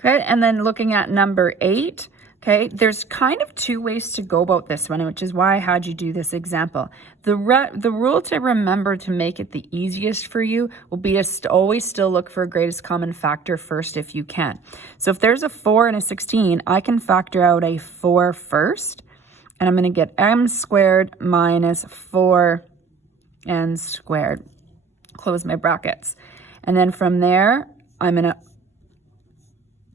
Okay, and then looking at number 8, okay, there's kind of 2 ways to go about this one, which is why I had you do this example. The rule to remember to make it the easiest for you will be to always still look for a greatest common factor first if you can. So if there's a 4 and a 16, I can factor out a 4 first, and I'm going to get m squared minus 4n squared. Close my brackets. And then from there, I'm going to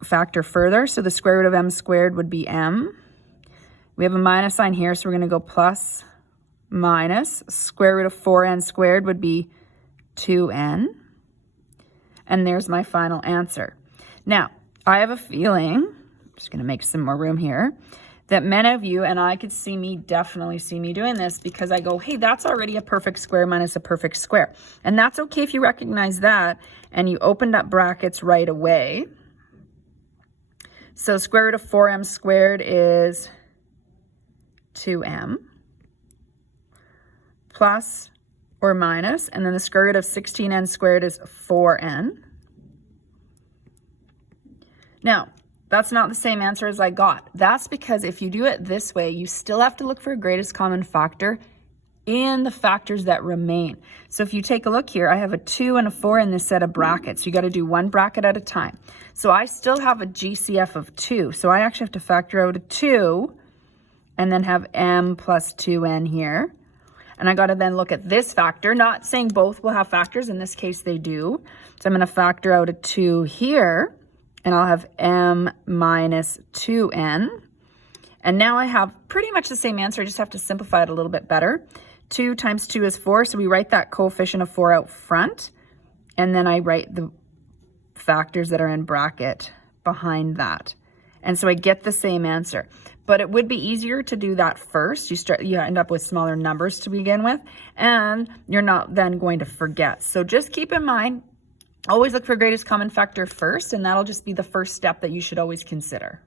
factor further. So the square root of m squared would be m. We have a minus sign here, so we're going to go plus minus. Square root of 4n squared would be 2n. And there's my final answer. Now, I have a feeling, I'm just going to make some more room here, that many of you, and I could definitely see me doing this, because I go, hey, that's already a perfect square minus a perfect square. And that's okay if you recognize that and you opened up brackets right away. So square root of 4m squared is 2m plus or minus, and then the square root of 16n squared is 4n. Now, that's not the same answer as I got. That's because if you do it this way, you still have to look for a greatest common factor in the factors that remain. So if you take a look here, I have a 2 and a 4 in this set of brackets. You got to do one bracket at a time. So I still have a GCF of 2. So I actually have to factor out a 2 and then have m plus 2n here. And I got to then look at this factor, not saying both will have factors. In this case, they do. So I'm going to factor out a 2 here, and I'll have m minus 2n. And now I have pretty much the same answer. I just have to simplify it a little bit better. 2 times 2 is 4, so we write that coefficient of 4 out front, and then I write the factors that are in bracket behind that. And so I get the same answer. But it would be easier to do that first. You end up with smaller numbers to begin with, and you're not then going to forget. So just keep in mind, always look for greatest common factor first, and that'll just be the first step that you should always consider.